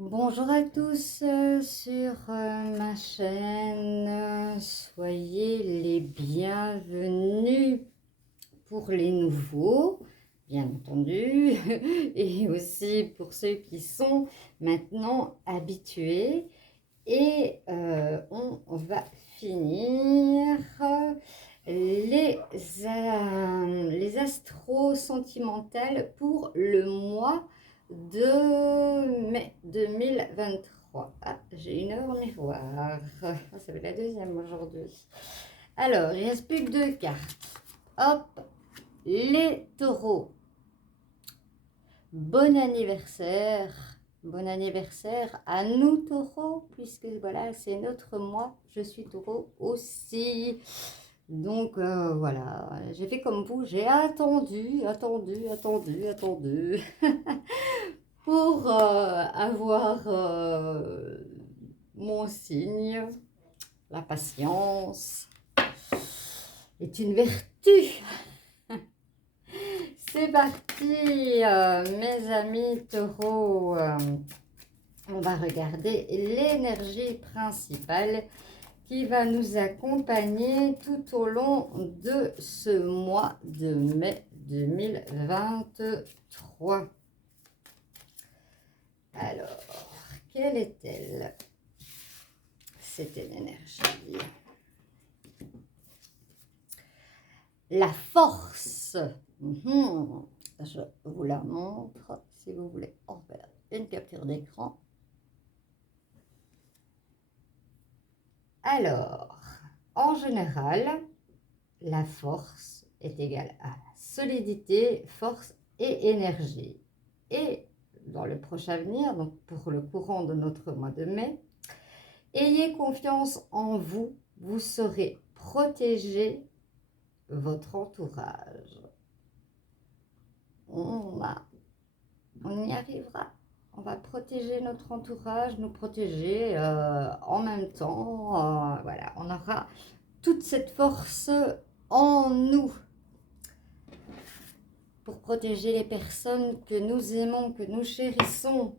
Bonjour à tous sur ma chaîne. Soyez les bienvenus pour les nouveaux, bien entendu, et aussi pour ceux qui sont maintenant habitués. Et on va finir les astros sentimentales pour le mois de mai 2023. Ah, j'ai une heure miroir. Ah, ça fait la deuxième aujourd'hui. Alors, il ne reste plus que deux cartes. Hop, les taureaux. Bon anniversaire. Bon anniversaire à nous taureaux, puisque voilà, c'est notre mois. Je suis taureau aussi. Donc voilà, j'ai fait comme vous, j'ai attendu pour avoir mon signe. La patience est une vertu. C'est parti, mes amis taureaux. On va regarder l'énergie principale qui va nous accompagner tout au long de ce mois de mai 2023. Alors, quelle est-elle, cette énergie? La force. Je vous la montre si vous voulez en faire une capture d'écran. Alors, en général, la force est égale à solidité, force et énergie. Et dans le prochain avenir, donc pour le courant de notre mois de mai, ayez confiance en vous, vous saurez protéger votre entourage. On y arrivera. On va protéger notre entourage, nous protéger en même temps. Voilà, on aura toute cette force en nous pour protéger les personnes que nous aimons, que nous chérissons.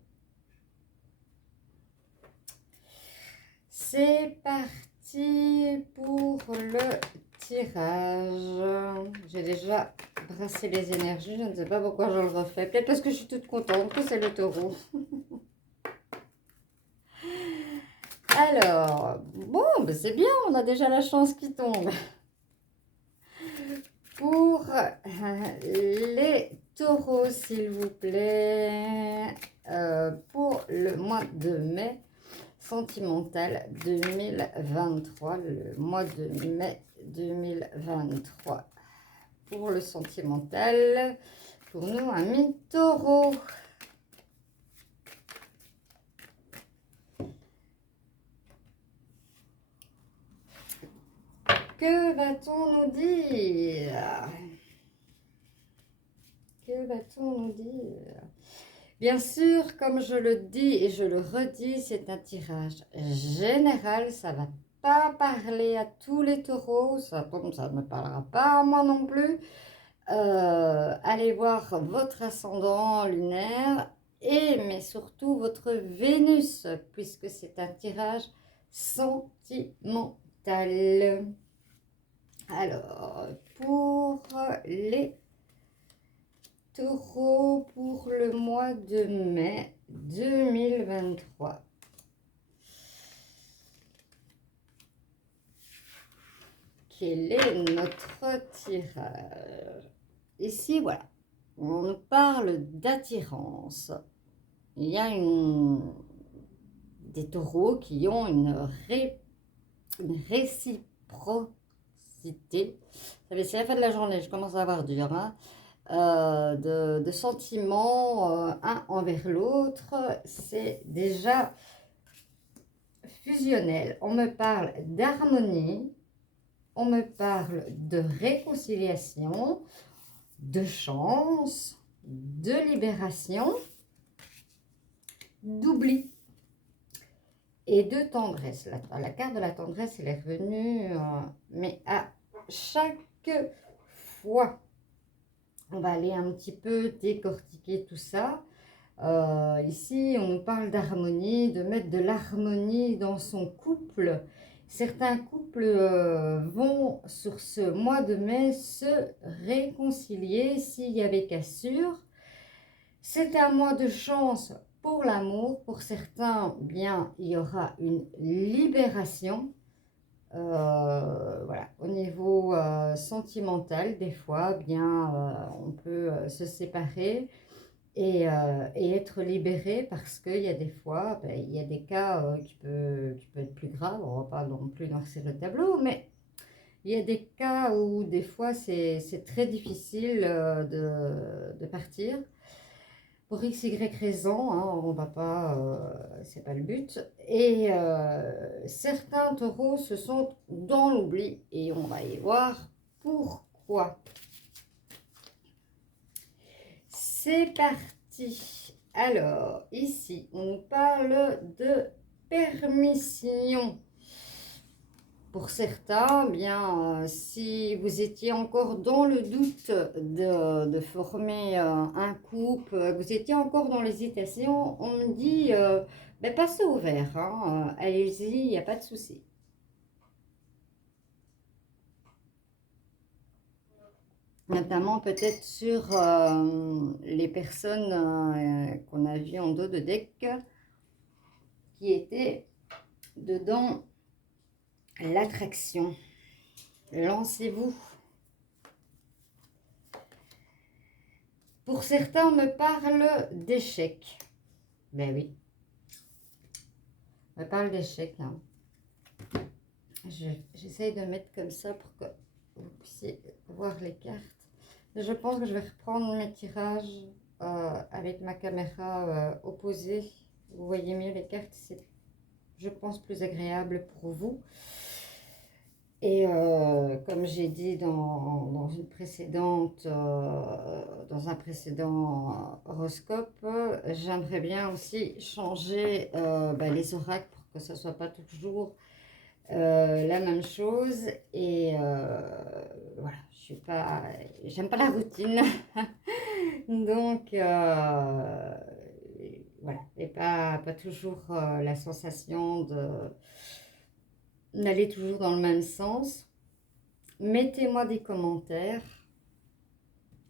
C'est parti pour le tirage. J'ai déjà brassé les énergies, je ne sais pas pourquoi je le refais. Peut-être parce que je suis toute contente que c'est le taureau. Alors, bon, ben c'est bien, on a déjà la chance qui tombe. Pour les taureaux, s'il vous plaît, pour le mois de mai sentimental 2023, le mois de mai 2023. Pour le sentimental, pour nous, amis taureaux. Que va-t-on nous dire? Que va-t-on nous dire? Bien sûr, comme je le dis et je le redis, c'est un tirage général. Ça ne va pas parler à tous les taureaux. Ça ne me parlera pas à moi non plus. Allez voir votre ascendant lunaire mais surtout votre Vénus, puisque c'est un tirage sentimental. Alors, pour les taureaux, pour le mois de mai 2023. Quel est notre tirage? Ici, voilà, on nous parle d'attirance. Il y a des taureaux qui ont une réciprocité. Vous savez, c'est la fin de la journée, je commence à avoir dur, hein, de sentiments un envers l'autre. C'est déjà fusionnel. On me parle d'harmonie, on me parle de réconciliation, de chance, de libération, d'oubli et de tendresse. La carte de la tendresse, elle est revenue, mais à chaque fois, on va aller un petit peu décortiquer tout ça. Ici, on nous parle d'harmonie, de mettre de l'harmonie dans son couple. Certains couples vont, sur ce mois de mai, se réconcilier s'il y avait cassure. C'est un mois de chance pour l'amour. Pour certains, bien, il y aura une libération. Voilà, au niveau sentimental, des fois, bien, on peut se séparer et être libéré parce qu'il y a des fois, ben, il y a des cas qui peut être plus graves. On ne va pas non plus noircir le tableau, mais il y a des cas où des fois c'est très difficile de partir. Pour x, y raison, hein, on va pas, c'est pas le but. Et certains taureaux se sont dans l'oubli et on va y voir pourquoi. C'est parti. Alors, ici, on nous parle de permission. Pour certains, bien, si vous étiez encore dans le doute de former un couple, vous étiez encore dans l'hésitation, on me dit, ben, passez au vert, hein, allez-y, il n'y a pas de souci. Notamment peut-être sur les personnes qu'on a vues en dos de deck, qui étaient dedans l'attraction. Lancez-vous. Pour certains, on me parle d'échec. Ben oui. On me parle d'échec. Hein. J'essaye de mettre comme ça pour que vous puissiez voir les cartes. Je pense que je vais reprendre mes tirages avec ma caméra opposée. Vous voyez mieux les cartes. C'est, je pense, plus agréable pour vous. Et comme j'ai dit dans une précédente, dans un précédent horoscope, j'aimerais bien aussi changer les oracles pour que ce ne soit pas toujours la même chose. Et voilà, j'aime pas la routine. Donc voilà, et pas toujours la sensation d'aller toujours dans le même sens. Mettez-moi des commentaires,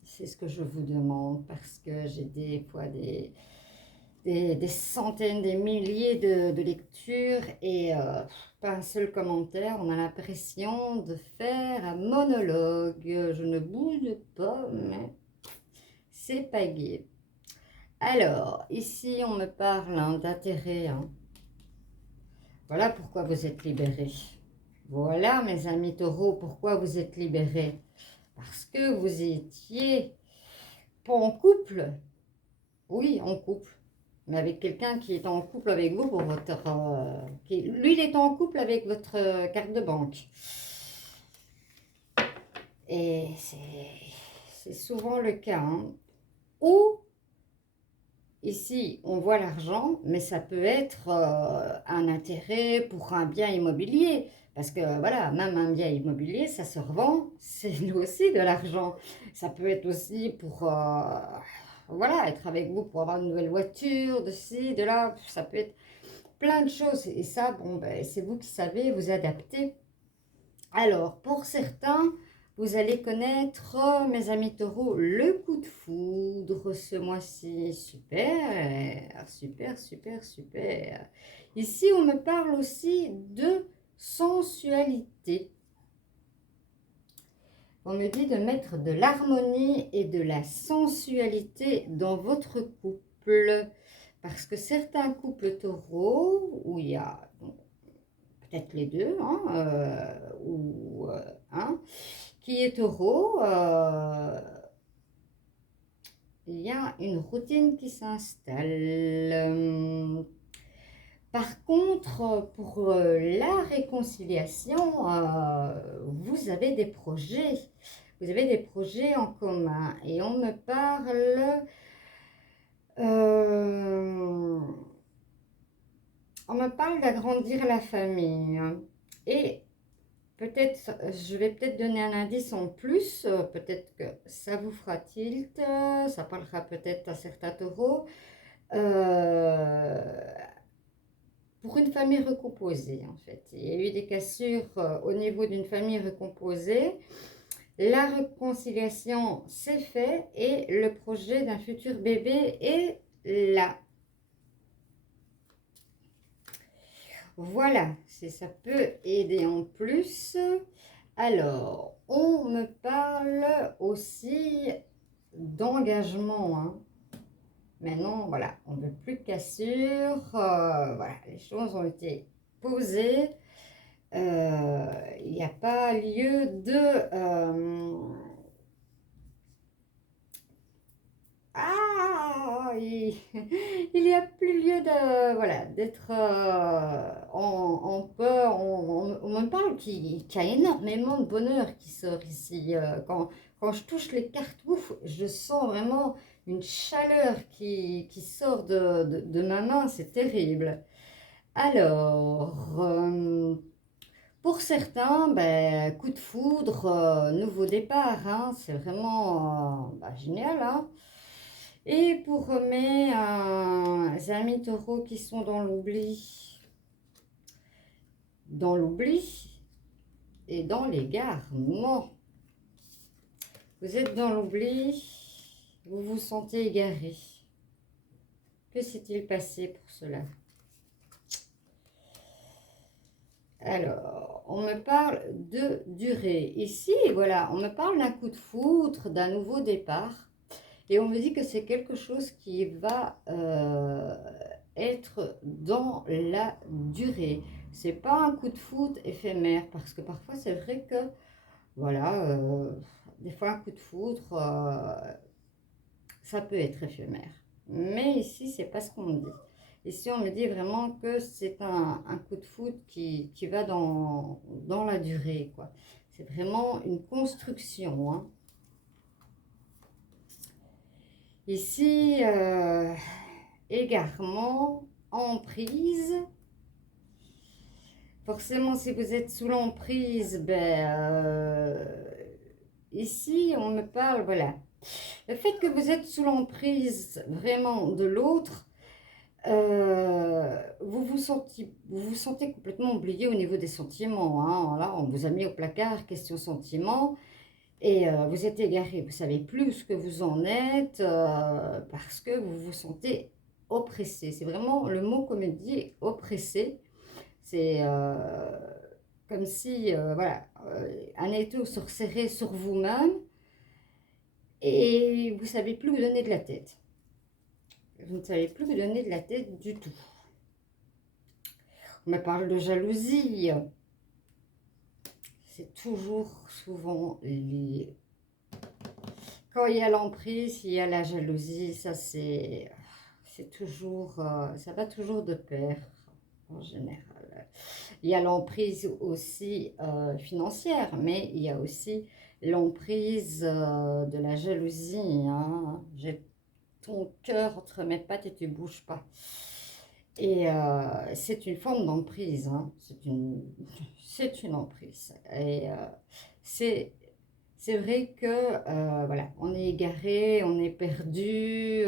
c'est ce que je vous demande, parce que j'ai des fois des centaines, des milliers de lectures et pas un seul commentaire. On a l'impression de faire un monologue. Je ne bouge pas, mais c'est pas gai. Alors, ici, on me parle d'intérêt. Hein. Voilà pourquoi vous êtes libérés. Voilà, mes amis taureaux, pourquoi vous êtes libérés. Parce que vous étiez pas en couple. Oui, en couple. Mais avec quelqu'un qui est en couple avec vous pour votre... lui, il est en couple avec votre carte de banque. Et c'est souvent le cas. Hein. Ou, ici, on voit l'argent, mais ça peut être un intérêt pour un bien immobilier. Parce que, voilà, même un bien immobilier, ça se revend, c'est nous aussi de l'argent. Ça peut être aussi pour... voilà, être avec vous pour avoir une nouvelle voiture, de ci, de là, ça peut être plein de choses. Et ça, bon, ben, c'est vous qui savez vous adapter. Alors, pour certains, vous allez connaître, mes amis taureaux, le coup de foudre ce mois-ci. Super, super, super, super. Ici, on me parle aussi de sensualité. On me dit de mettre de l'harmonie et de la sensualité dans votre couple. Parce que certains couples taureaux, où il y a peut-être les deux, hein, ou un, qui est taureau, il y a une routine qui s'installe. Par contre, pour la réconciliation, vous avez des projets. Vous avez des projets en commun. Et on me parle... on me parle d'agrandir la famille. Et peut-être, je vais peut-être donner un indice en plus. Peut-être que ça vous fera tilt. Ça parlera peut-être à certains taureaux. euh, pour une famille recomposée, en fait. Il y a eu des cassures au niveau d'une famille recomposée. La réconciliation s'est faite et le projet d'un futur bébé est là. Voilà, si ça peut aider en plus. Alors, on me parle aussi d'engagement, hein. Maintenant, voilà, on ne veut plus de cassure. Voilà, les choses ont été posées. Il n'y a pas lieu de... il n'y a plus lieu de, voilà, d'être en peur. On me parle qu'il y a énormément de bonheur qui sort ici. Quand je touche les cartes, ouf, je sens vraiment une chaleur qui sort de ma main. C'est terrible. Alors, pour certains, ben, coup de foudre, nouveau départ, hein, c'est vraiment génial, hein. Et pour mes amis taureaux qui sont dans l'oubli et dans l'égarement, vous êtes dans l'oubli, vous vous sentez égaré. Que s'est-il passé pour cela? Alors, on me parle de durée. Ici, voilà, on me parle d'un coup de foudre, d'un nouveau départ. Et on me dit que c'est quelque chose qui va être dans la durée. C'est pas un coup de foudre éphémère, parce que parfois c'est vrai que, voilà, des fois un coup de foudre, ça peut être éphémère. Mais ici, c'est pas ce qu'on me dit. Ici, on me dit vraiment que c'est un coup de foudre qui va dans la durée, quoi. C'est vraiment une construction, hein. Ici, égarement, emprise. Forcément, si vous êtes sous l'emprise, ici, on me parle, voilà. Le fait que vous êtes sous l'emprise vraiment de l'autre, vous vous sentez complètement oublié au niveau des sentiments, hein. Là, on vous a mis au placard, question sentiments. Et vous êtes égaré, vous ne savez plus où ce que vous en êtes parce que vous vous sentez oppressé. C'est vraiment le mot qu'on me dit, oppressé. C'est comme si, voilà, un étau se resserrait sur vous-même et vous ne savez plus vous donner de la tête. Vous ne savez plus vous donner de la tête du tout. On me parle de jalousie. C'est toujours souvent lié. Quand il y a l'emprise, il y a la jalousie, ça c'est toujours, ça va toujours de pair en général. Il y a l'emprise aussi financière, mais il y a aussi l'emprise de la jalousie, hein. J'ai ton cœur entre mes pattes et tu bouges pas. Et c'est une forme d'emprise, hein. C'est une emprise. Et c'est vrai que, voilà, on est égaré, on est perdu.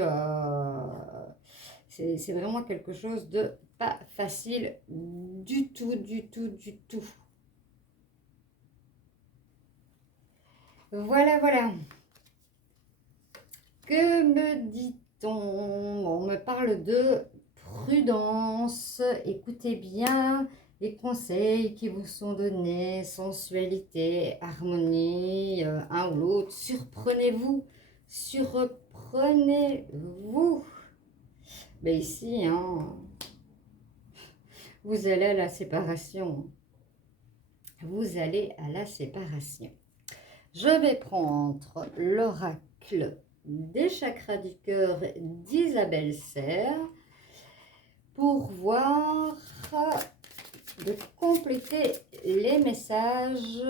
C'est vraiment quelque chose de pas facile du tout, du tout, du tout. Voilà, voilà. Que me dit-on? On me parle de prudence. Écoutez bien les conseils qui vous sont donnés, sensualité, harmonie, un ou l'autre. Surprenez-vous, surprenez-vous. Mais ici, hein, vous allez à la séparation. Vous allez à la séparation. Je vais prendre l'oracle des chakras du cœur d'Isabelle Serre pour voir, de compléter les messages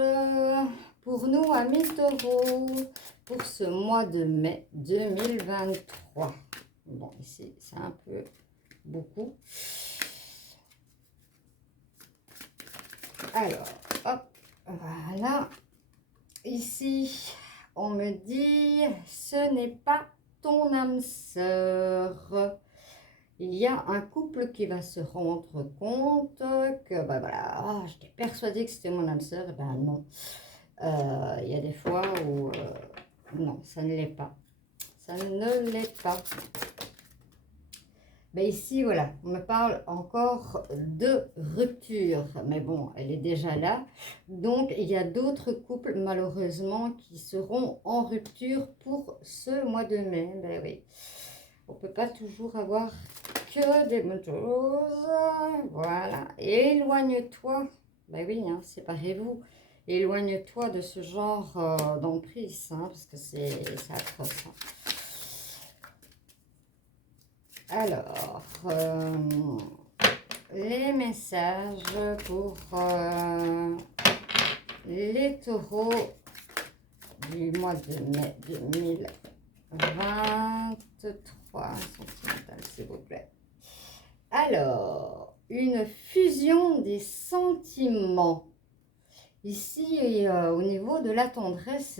pour nous, amis taureaux, pour ce mois de mai 2023. Bon, ici, c'est un peu beaucoup. Alors, hop, voilà. Ici, on me dit, ce n'est pas ton âme sœur. il y a un couple qui va se rendre compte que, ben voilà, oh, j'étais persuadée que c'était mon âme sœur, et ben non. Il y a des fois où, non, ça ne l'est pas. Ça ne l'est pas. Ben ici, voilà, on me parle encore de rupture. Mais bon, elle est déjà là. Donc, il y a d'autres couples, malheureusement, qui seront en rupture pour ce mois de mai. Ben oui, on ne peut pas toujours avoir que des bonnes choses. Voilà, éloigne-toi. Ben oui, hein, séparez-vous. Éloigne-toi de ce genre d'emprise, hein, parce que c'est atroce. Hein. Alors, les messages pour les taureaux du mois de mai 2023, sentimental, s'il vous plaît. Alors, une fusion des sentiments. Ici, au niveau de la tendresse,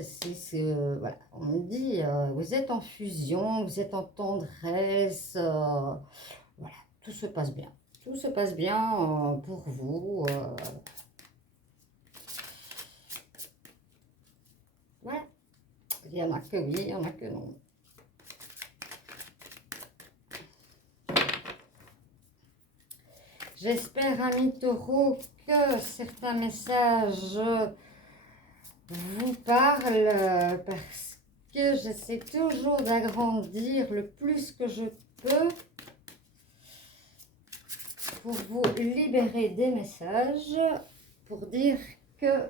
voilà, on me dit, vous êtes en fusion, vous êtes en tendresse, voilà, tout se passe bien. Tout se passe bien pour vous. Voilà, il y en a que oui, il y en a que non. J'espère, amis taureaux, que certains messages vous parlent parce que j'essaie toujours d'agrandir le plus que je peux pour vous libérer des messages, pour dire que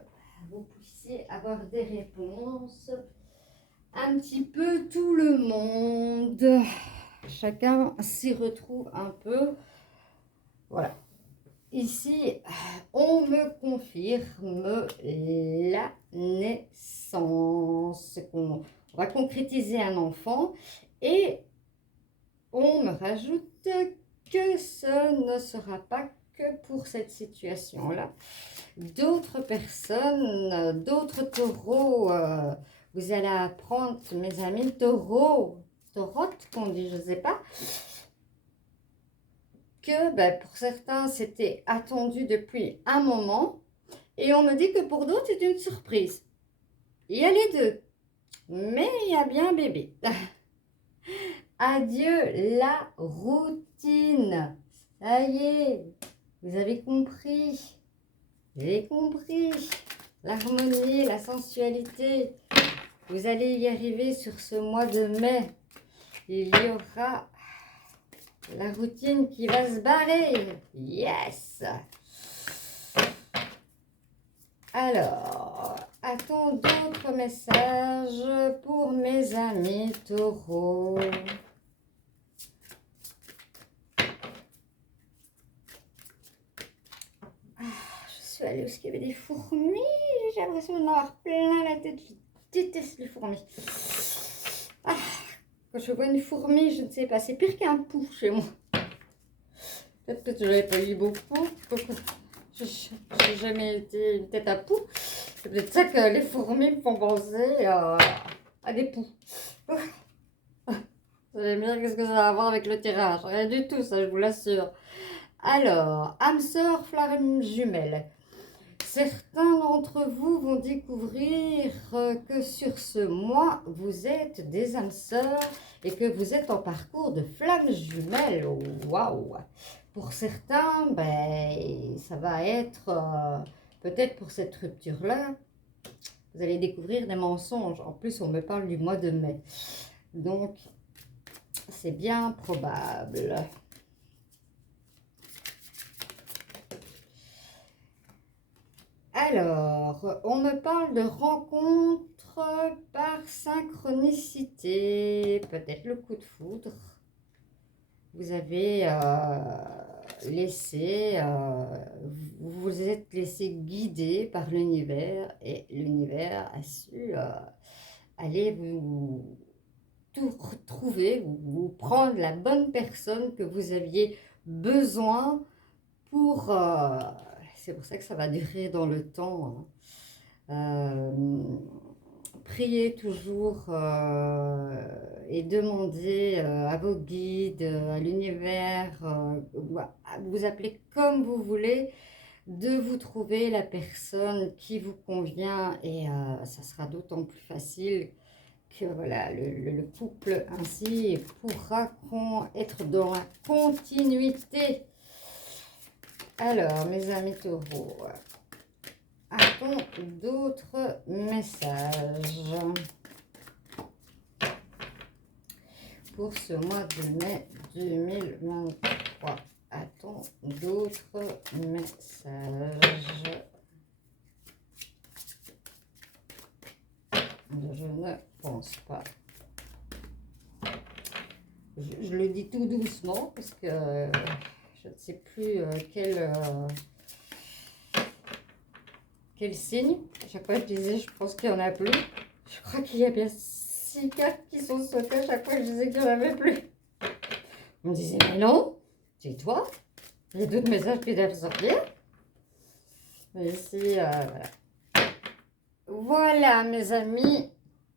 vous puissiez avoir des réponses. Un petit peu tout le monde, chacun s'y retrouve un peu. Voilà. Ici, on me confirme la naissance. On va concrétiser un enfant et on me rajoute que ce ne sera pas que pour cette situation-là. D'autres personnes, d'autres taureaux, vous allez apprendre, mes amis, taurotes qu'on dit, je ne sais pas, que ben, pour certains, c'était attendu depuis un moment. Et on me dit que pour d'autres, c'est une surprise. Il y a les deux. Mais il y a bien un bébé. Adieu la routine. Ça y est, vous avez compris. Vous avez compris. L'harmonie, la sensualité. Vous allez y arriver sur ce mois de mai. Il y aura la routine qui va se barrer. Yes. Alors, a-t-on d'autres messages pour mes amis taureaux? Je suis allée où il y avait des fourmis. J'ai l'impression d'en avoir plein la tête. Je déteste les fourmis. Ah, quand je vois une fourmi, je ne sais pas. C'est pire qu'un pou chez moi. Peut-être que je n'avais pas eu beaucoup. Je n'ai jamais été une tête à poux. C'est peut-être ça que les fourmis me font penser à des poux. Vous allez me dire qu'est-ce que ça a à voir avec le tirage. Rien du tout, ça, je vous l'assure. Alors, âme sœur, flamme jumelle. Certains d'entre vous vont découvrir que sur ce mois, vous êtes des âmes sœurs et que vous êtes en parcours de flamme jumelle. Waouh! Pour certains, ben, ça va être peut-être pour cette rupture-là, vous allez découvrir des mensonges. En plus, on me parle du mois de mai. Donc, c'est bien probable. Alors, on me parle de rencontre par synchronicité, peut-être le coup de foudre. Vous avez vous vous êtes laissé guider par l'univers et l'univers a su aller vous tout retrouver, vous prendre la bonne personne que vous aviez besoin pour... c'est pour ça que ça va durer dans le temps. Hein. priez toujours et demandez à vos guides, à l'univers, vous appelez comme vous voulez, de vous trouver la personne qui vous convient et ça sera d'autant plus facile que voilà, le couple ainsi pourra être dans la continuité. Alors, mes amis taureaux, a-t-on d'autres messages pour ce mois de mai 2023? A-t-on d'autres messages? Je ne pense pas. Je le dis tout doucement parce que je ne sais plus quel signe. À chaque fois je disais, je pense qu'il n'y en a plus. Je crois qu'il y a bien 6 cartes qui sont sautées à chaque fois que je disais qu'il n'y en avait plus. On me disait, mais non, c'est toi. Il y a d'autres messages qui doivent sortir. Mais ici, voilà. Voilà, mes amis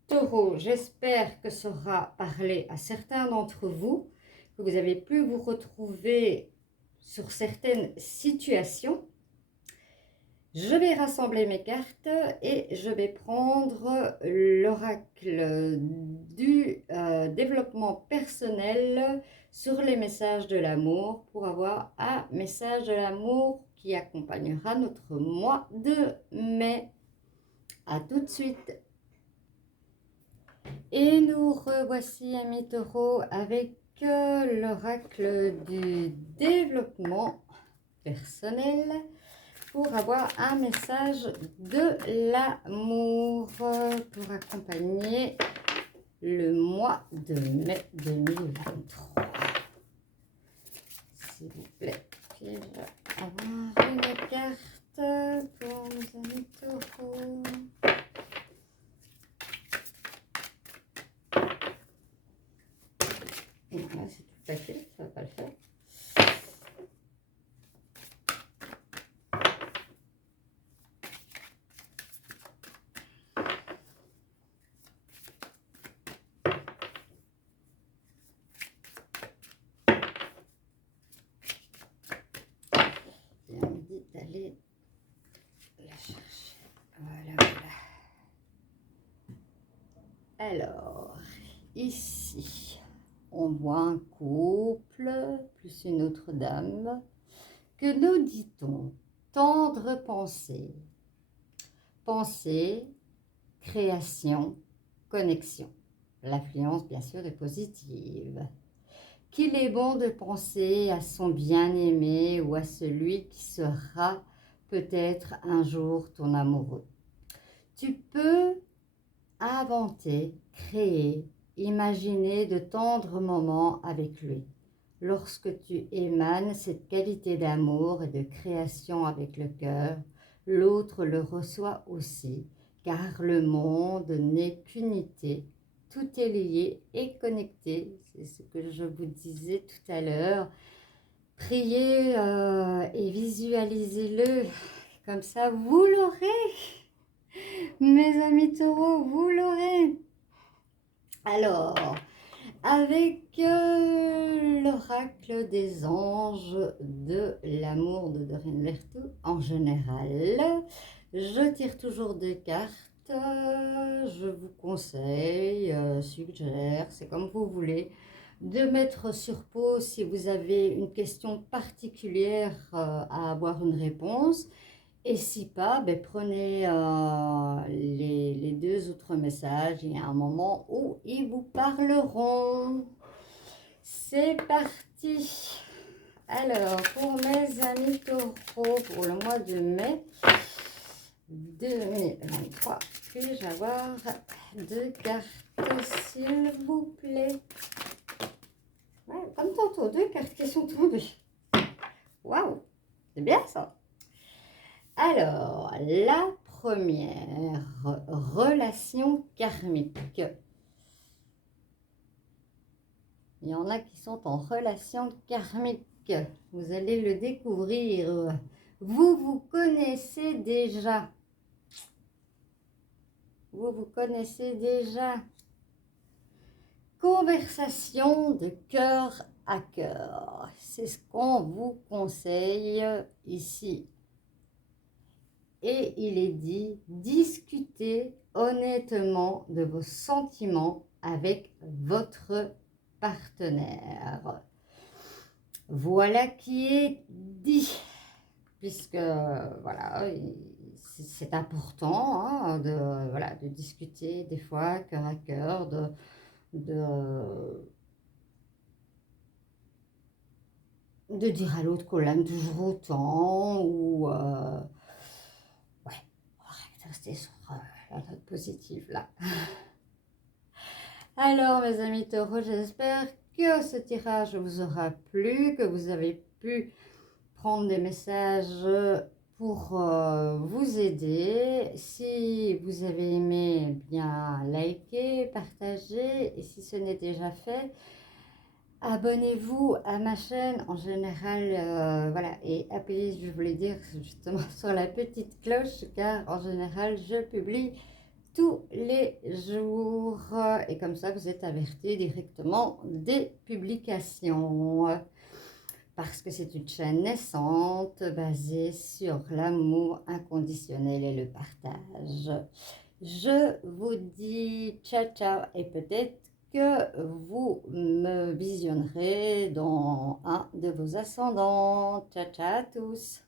taureaux, j'espère que ça aura parlé à certains d'entre vous, que vous avez pu vous retrouver sur certaines situations. Je vais rassembler mes cartes et je vais prendre l'oracle du développement personnel sur les messages de l'amour pour avoir un message de l'amour qui accompagnera notre mois de mai. À tout de suite. Et nous revoici, amis taureaux, avec l'oracle du développement personnel pour avoir un message de l'amour pour accompagner le mois de mai 2023. S'il vous plaît, puis-je avoir une carte pour mes amis taureaux? Voilà, c'est tout paquet, ça ne va pas le faire. Et on me dit d'aller la chercher. Voilà, voilà. Alors, ici, on voit un couple, plus une autre dame. Que nous dit-on? Tendre pensée. Pensée, création, connexion. L'influence, bien sûr, est positive. Qu'il est bon de penser à son bien-aimé ou à celui qui sera peut-être un jour ton amoureux. Tu peux inventer, créer, imaginer de tendres moments avec lui. Lorsque tu émanes cette qualité d'amour et de création avec le cœur, l'autre le reçoit aussi, car le monde n'est qu'unité. Tout est lié et connecté. C'est ce que je vous disais tout à l'heure. Priez et visualisez-le. Comme ça, vous l'aurez. Mes amis taureaux, vous l'aurez. Alors, avec l'oracle des anges de l'amour de Doreen Lertou, en général, je tire toujours 2 cartes. Je vous conseille, suggère, c'est comme vous voulez, de mettre sur pause si vous avez une question particulière à avoir une réponse. Et si pas, ben prenez les 2 autres messages. Il y a un moment où ils vous parleront. C'est parti. Alors, pour mes amis taureaux, pour le mois de mai 2023, puis-je avoir 2 cartes, s'il vous plaît? Ouais, comme tantôt, 2 cartes qui sont tombées. Waouh, c'est bien ça. Alors, la première relation karmique. Il y en a qui sont en relation karmique. Vous allez le découvrir. Vous vous connaissez déjà. vous vous connaissez déjà. Conversation de cœur à cœur, c'est ce qu'on vous conseille ici. Et il est dit, discutez honnêtement de vos sentiments avec votre partenaire. Voilà qui est dit, puisque voilà, c'est important hein, de discuter des fois cœur à cœur, de dire à l'autre qu'on l'aime toujours autant, ou ouais, on va rester sur la note positive là. Alors mes amis taureaux, j'espère que ce tirage vous aura plu, que vous avez pu prendre des messages pour vous aider. Si vous avez aimé, bien liker, partager, et si ce n'est déjà fait, abonnez-vous à ma chaîne en général, voilà, et appuyez, je voulais dire justement sur la petite cloche, car en général je publie tous les jours et comme ça vous êtes avertis directement des publications parce que c'est une chaîne naissante basée sur l'amour inconditionnel et le partage. Je vous dis ciao ciao et peut-être que vous me visionnerez dans un de vos ascendants. Ciao ciao à tous.